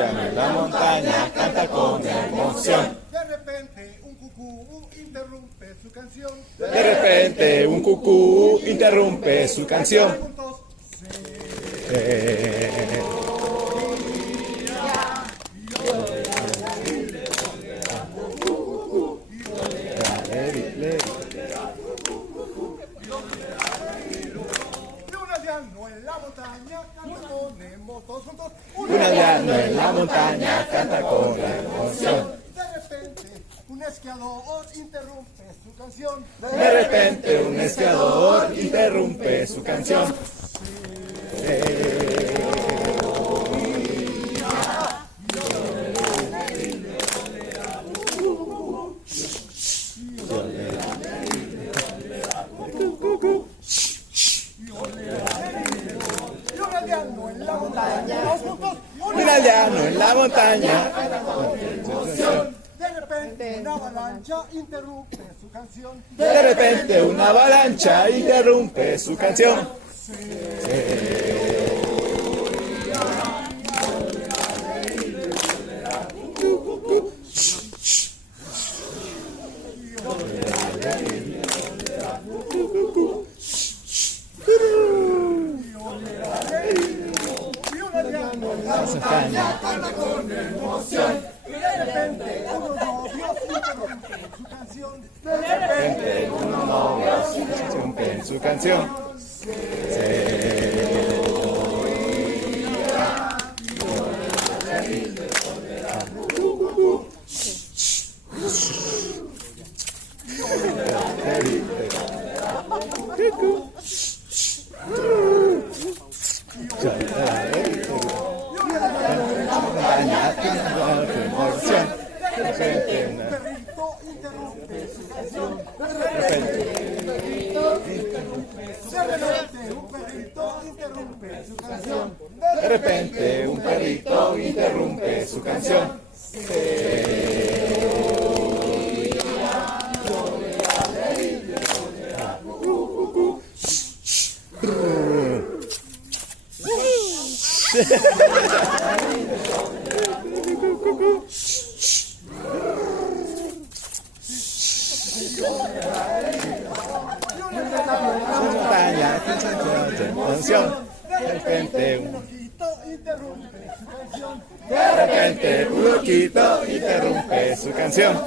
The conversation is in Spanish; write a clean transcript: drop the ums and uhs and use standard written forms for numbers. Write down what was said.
llano en la montaña canta con emoción. De repente un cucú interrumpe su canción. De repente un cucú interrumpe su canción. Juntos, Luna llano en la montaña canta con emoción. Todos juntos. Una llano en la montaña canta con emoción. De repente un esquiador interrumpe su canción. De repente un esquiador interrumpe su canción. Luna llano en la montaña. Todos juntos. Una llano en la montaña. De repente una avalancha interrumpe su canción. De repente una avalancha interrumpe su canción. Montaña canta con emoción. De repente unos novios interrumpen su canción. De repente Unos novios interrumpen su canción. un perrito interrumpe su canción. De repente un perrito interrumpe su canción. De repente un perrito interrumpe su canción. Montaña, canción. De repente Un loquito interrumpe su canción. un loquito interrumpe su canción.